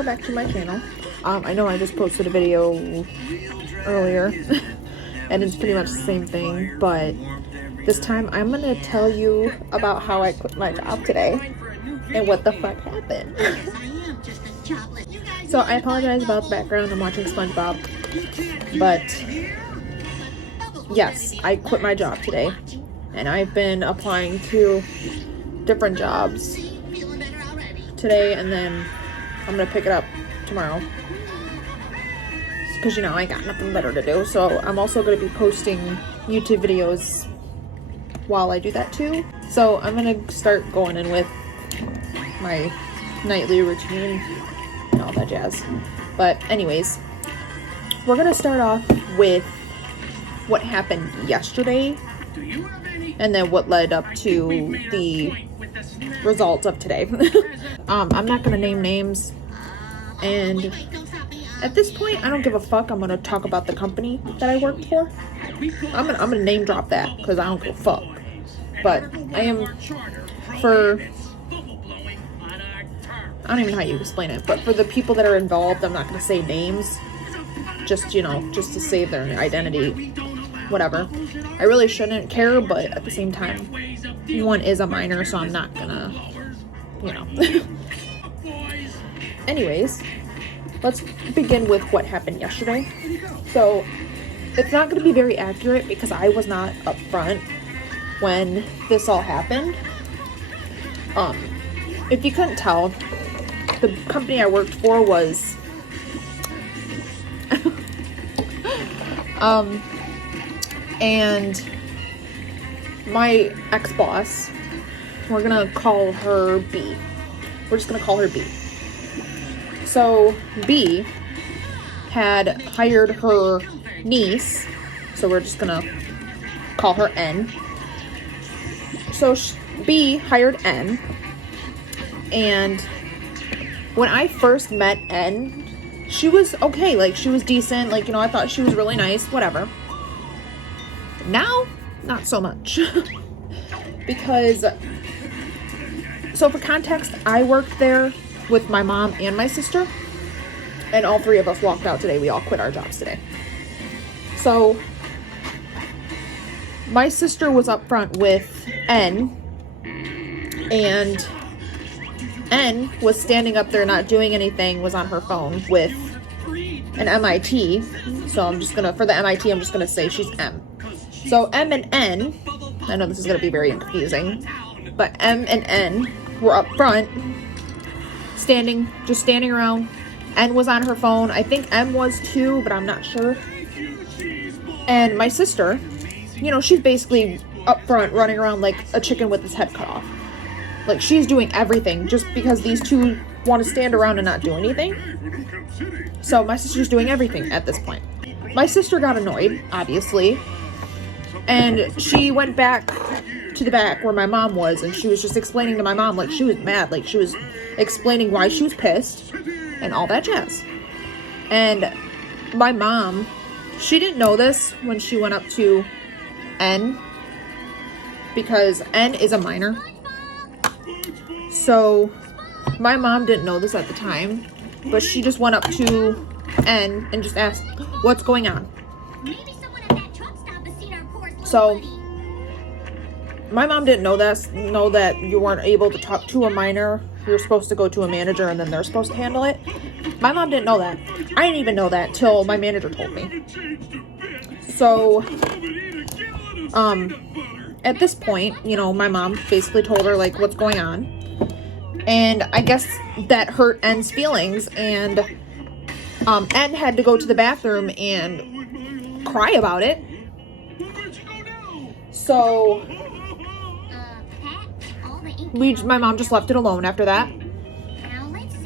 welcome back to my channel. I know I just posted a video earlier and it's pretty much the same thing, but this time I'm gonna tell you about how I quit my job today and what the fuck happened. So I apologize about the background. I'm watching SpongeBob, but yes, I quit my job today and I've been applying to different jobs today, and then I'm gonna pick it up tomorrow because, you know, I got nothing better to do. So I'm also gonna be posting YouTube videos while I do that too. So I'm gonna start going in with my nightly routine and all that jazz. But anyways, we're gonna start off with what happened yesterday and then what led up to the results of today. I'm not gonna name names, and at this point I don't give a fuck. I'm gonna talk about the company that I worked for. I'm gonna name drop that because I don't give a fuck. But I am, for, I don't even know how you explain it, but for the people that are involved, I'm not gonna say names, just, you know, just to save their identity, whatever. I really shouldn't care, but at the same time, one is a minor, so I'm not gonna, you know. Anyways, let's begin with what happened yesterday. So it's not going to be very accurate because I was not up front when this all happened. If you couldn't tell, the company I worked for was and my ex-boss, we're gonna call her B. We're just gonna call her B. So B had hired her niece, so we're just gonna call her N. So B hired N, and when I first met N, she was okay, like she was decent, like, you know, I thought she was really nice, whatever. Now, not so much. Because, so for context, I worked there with my mom and my sister, and all three of us walked out today. We all quit our jobs today. So my sister was up front with N, and N was standing up there not doing anything, was on her phone with an MIT. So I'm just gonna, for the MIT, I'm just gonna say she's M. So M and N, I know this is gonna be very confusing, but M and N were up front, just standing around. N was on her phone. I think M was too, but I'm not sure. And my sister, you know, she's basically up front running around like a chicken with its head cut off. Like, she's doing everything just because these two want to stand around and not do anything. So my sister's doing everything at this point. My sister got annoyed, obviously, and she went back to the back where my mom was, and she was just explaining to my mom, like, she was mad, like she was explaining why she was pissed and all that jazz. And my mom, she didn't know this when she went up to N, because N is a minor. So my mom didn't know this at the time, but she just went up to N and just asked, what's going on? So my mom didn't know that you weren't able to talk to a minor. You're supposed to go to a manager and then they're supposed to handle it. My mom didn't know that. I didn't even know that till my manager told me. So at this point, you know, my mom basically told her, like, what's going on. And I guess that hurt N's feelings, and N had to go to the bathroom and cry about it. So my mom just left it alone after that.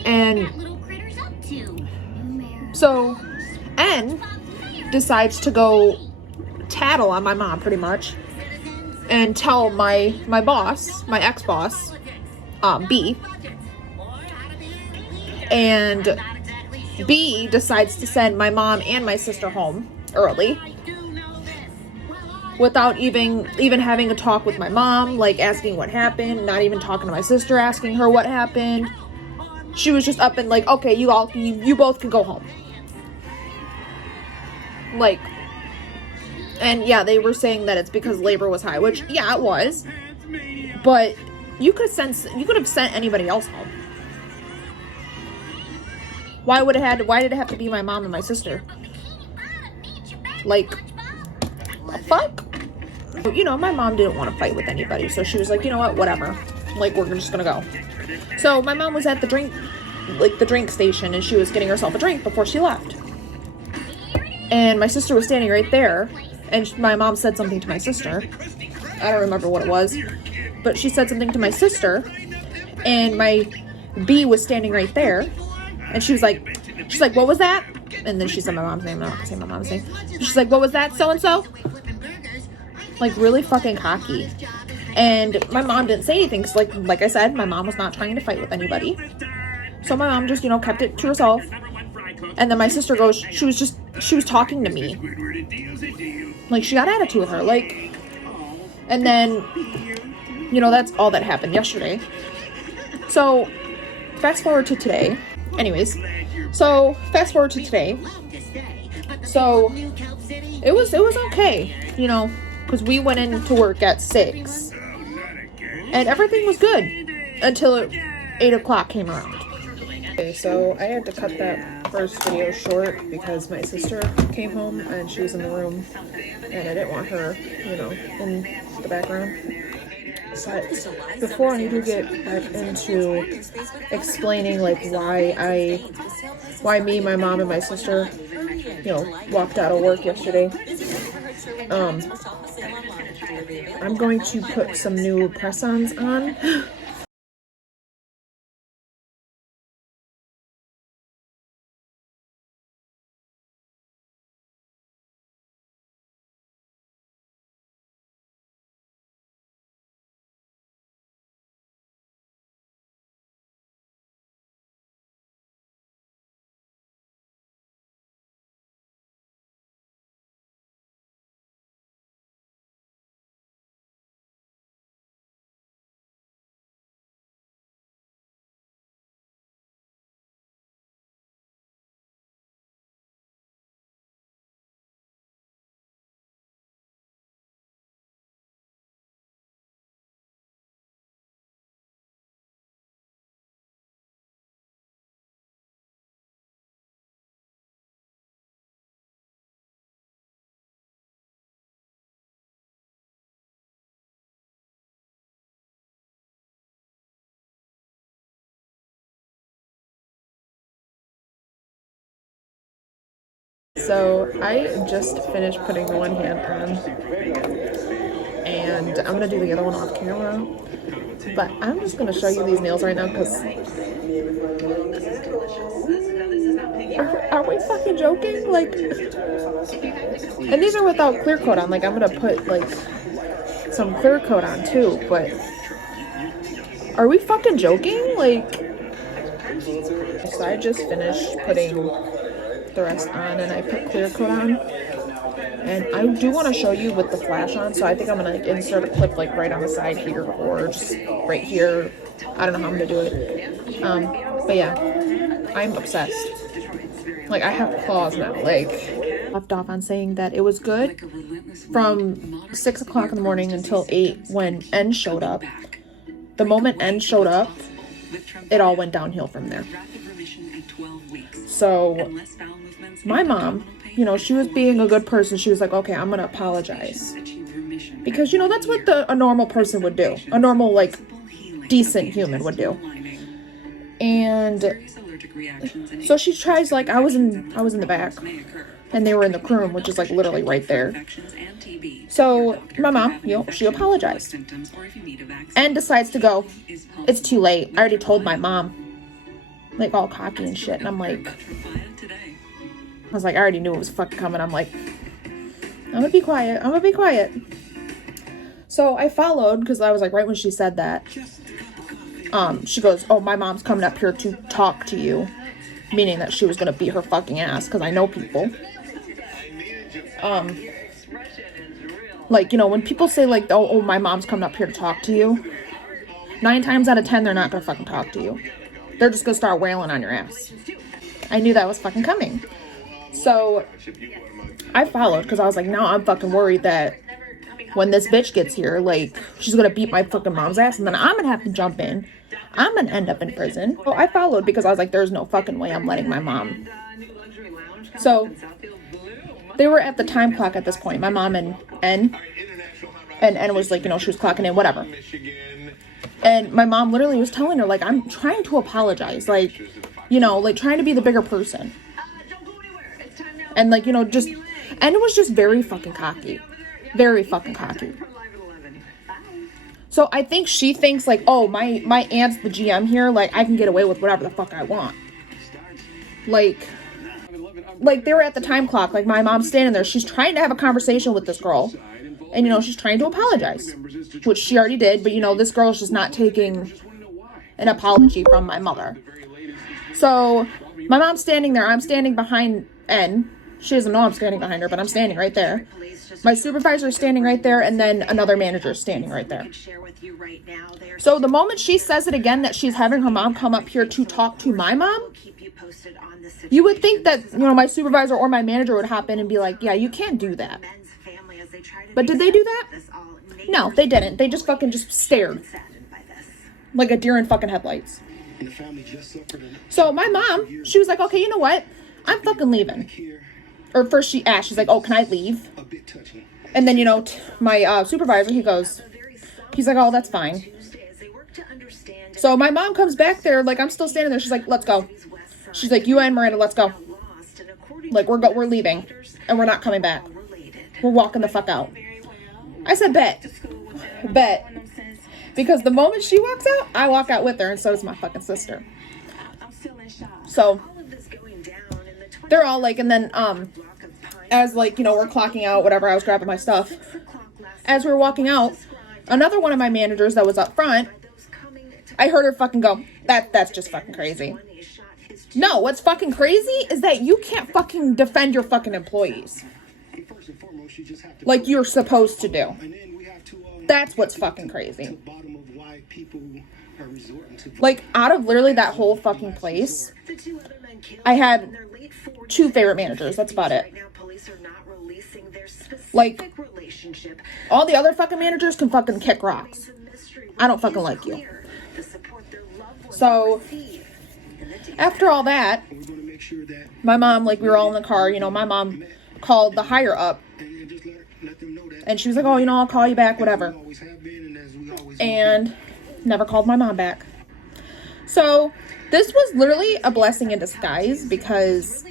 And so N decides to go tattle on my mom, pretty much, and tell my boss, my ex-boss, B. And B decides to send my mom and my sister home early without even having a talk with my mom, like asking what happened, not even talking to my sister, asking her what happened. she was just up and like, okay, you both can go home. Like, and yeah, they were saying that it's because labor was high, which, yeah, it was. But you could have sent anybody else home. Why did it have to be my mom and my sister? Like, the fuck? You know, my mom didn't want to fight with anybody, so she was like, you know what, whatever. Like, we're just gonna go. So my mom was at the drink station, and she was getting herself a drink before she left. And my sister was standing right there, and my mom said something to my sister. I don't remember what it was, but she said something to my sister, and my B was standing right there, and she's like, what was that? And then she said my mom's name. I'm not gonna say my mom's name. She's like, what was that, so-and-so? Like, really fucking cocky. And my mom didn't say anything, because like I said, my mom was not trying to fight with anybody. So my mom just, you know, kept it to herself. And then my sister goes, she was talking to me. Like, she got attitude with her. Like, and then, you know, that's all that happened yesterday. So, fast forward to today. Anyways, so fast forward to today. So, it was okay, you know, because we went into work at 6. And everything was good until 8 o'clock came around. Okay, so I had to cut that first video short because my sister came home and she was in the room and I didn't want her, you know, in the background. But before I do get back into explaining like why me, my mom, and my sister, you know, walked out of work yesterday, I'm going to put some new press-ons on. So I just finished putting the one hand on, and I'm gonna do the other one off camera, but I'm just gonna show you these nails right now because are we fucking joking? Like, and these are without clear coat on. Like, I'm gonna put like some clear coat on too, but are we fucking joking? Like, so I just finished putting the rest on and I put clear coat on, and I do want to show you with the flash on, so I think I'm gonna like insert a clip like right on the side here or just right here. I don't know how I'm gonna do it, but yeah, I'm obsessed. Like, I have claws now. Like, left off on saying that it was good from 6 o'clock in the morning until 8 when N showed up. The moment N showed up, it all went downhill from there. So my mom, you know, she was being a good person. She was like, okay, I'm gonna apologize, because, you know, that's what a normal person would do. A normal, like, decent human would do. And so she tries, like, I was in the back and they were in the room, which is like literally right there. So my mom, you know, she apologized and decides to go, it's too late, I already told my mom. Like, all cocky and shit. And I'm like, I was like, I already knew it was fucking coming. I'm like, I'm gonna be quiet. So I followed, because I was like, right when she said that, she goes, oh, my mom's coming up here to talk to you, meaning that she was gonna beat her fucking ass, because I know people. Like, you know, when people say like, my mom's coming up here to talk to you, 9 times out of 10 they're not gonna fucking talk to you. they're just gonna start wailing on your ass. I knew that was fucking coming. So I followed because I was like, no, I'm fucking worried that when this bitch gets here, like, she's gonna beat my fucking mom's ass, and then I'm gonna have to jump in. I'm gonna end up in prison. So I followed because I was like, there's no fucking way I'm letting my mom. So they were at the time clock at this point. My mom and N was like, you know, she was clocking in, whatever. And my mom literally was telling her, like, I'm trying to apologize, like, you know, like, trying to be the bigger person. And, like, you know, just, and it was just very fucking cocky. Very fucking cocky. So I think she thinks, like, oh, my aunt's the GM here, like, I can get away with whatever the fuck I want. Like, they were at the time clock, like, my mom's standing there, she's trying to have a conversation with this girl, and, you know, she's trying to apologize, which she already did, but, you know, this girl is just not taking an apology from my mother. So, my mom's standing there, I'm standing behind N. She doesn't know I'm standing behind her, but I'm standing right there. My supervisor is standing right there, and then another manager is standing right there. So the moment she says it again, that she's having her mom come up here to talk to my mom, you would think that, you know, my supervisor or my manager would hop in and be like, yeah, you can't do that. But did they do that? No, they didn't. They just fucking just stared. Like a deer in fucking headlights. So my mom, she was like, okay, you know what? I'm fucking leaving. Or first she asked, she's like, oh, can I leave? And then, you know, my supervisor, he's like, oh, that's fine. So my mom comes back there, like, I'm still standing there. She's like, let's go. She's like, you and Miranda, let's go. Like, we're leaving. And we're not coming back. We're walking the fuck out. I said, bet. Because the moment she walks out, I walk out with her, and so does my fucking sister. So they're all like, and then, as, like, you know, we're clocking out, whatever, I was grabbing my stuff. As we were walking out, another one of my managers that was up front, I heard her fucking go, that's just fucking crazy. No, what's fucking crazy is that you can't fucking defend your fucking employees. Like you're supposed to do. That's what's fucking crazy. Like, out of literally that whole fucking place, I had 2 favorite managers. That's about it. Like, all the other fucking managers can fucking kick rocks. I don't fucking like you. So, after all that, my mom, like, we were all in the car, you know, my mom called the higher up. And she was like, oh, you know, I'll call you back, whatever. And never called my mom back. So, this was literally a blessing in disguise because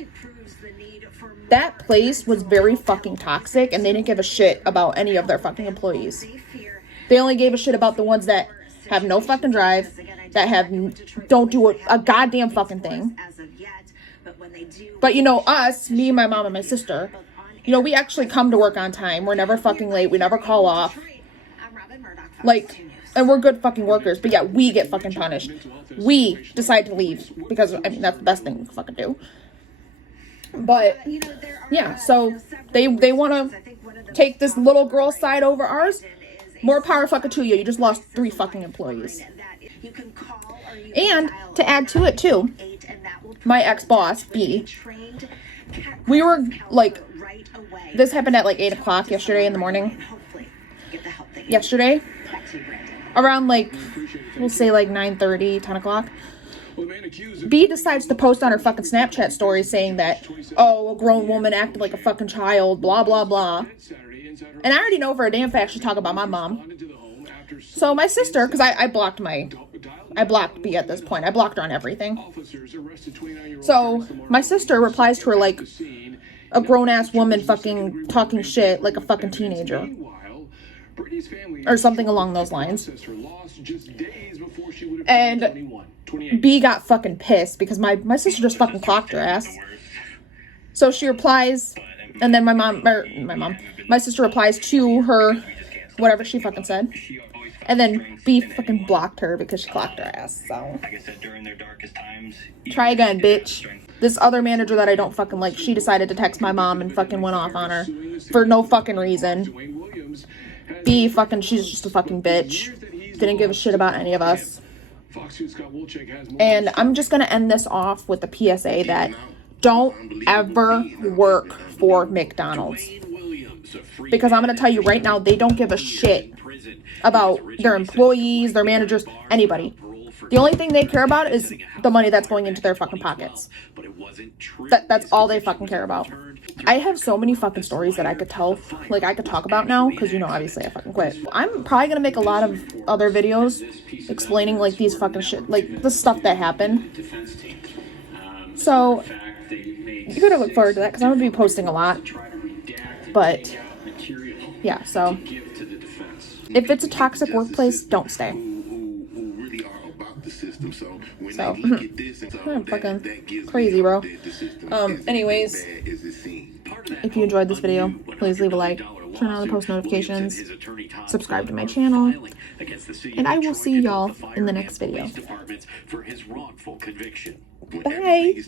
that place was very fucking toxic and they didn't give a shit about any of their fucking employees. They only gave a shit about the ones that have no fucking drive, that don't do a goddamn fucking thing. But, you know, us, me, my mom, and my sister, you know, we actually come to work on time. We're never fucking late. We never call off. Like, and we're good fucking workers. But yeah, we get fucking punished. We decide to leave because, I mean, that's the best thing we can fucking do. But, yeah, so they want to take this little girl's side over ours. More power fucking to you. You just lost 3 fucking employees. And to add to it, too, my ex-boss, B, we were, like, this happened at, like, 8 o'clock yesterday in the morning. Yesterday. Around, like, we'll say, like, 9:30, 10 o'clock. B decides to post on her fucking Snapchat story saying that, oh, a grown woman acted like a fucking child, blah, blah, blah. And I already know for a damn fact she's talking about my mom. So my sister, because I blocked B at this point. I blocked her on everything. So my sister replies to her like a grown-ass woman fucking talking shit like a fucking teenager. Or something along those lines. And B got fucking pissed because my sister just fucking clocked her ass. So she replies, and then my sister replies to her, whatever she fucking said. And then B fucking blocked her because she clocked her ass, so. Try again, bitch. This other manager that I don't fucking like, she decided to text my mom and fucking went off on her for no fucking reason. B fucking, she's just a fucking bitch. Didn't give a shit about any of us. And I'm just gonna end this off with the PSA that don't ever work for McDonald's. Because I'm gonna tell you right now, they don't give a shit about their employees, their managers, anybody. The only thing they care about is the money that's going into their fucking pockets. That's all they fucking care about. I have so many fucking stories that I could tell, like I could talk about now, because you know, obviously I fucking quit. I'm probably gonna make a lot of other videos explaining like these fucking shit, like the stuff that happened. So you gotta look forward to that, because I'm gonna be posting a lot. But yeah, so if it's a toxic workplace, don't stay. So I'm fucking crazy, bro. Anyways, if you enjoyed this video, please leave a like, turn on the post notifications, subscribe to my channel, and I will see y'all in the next video. Bye.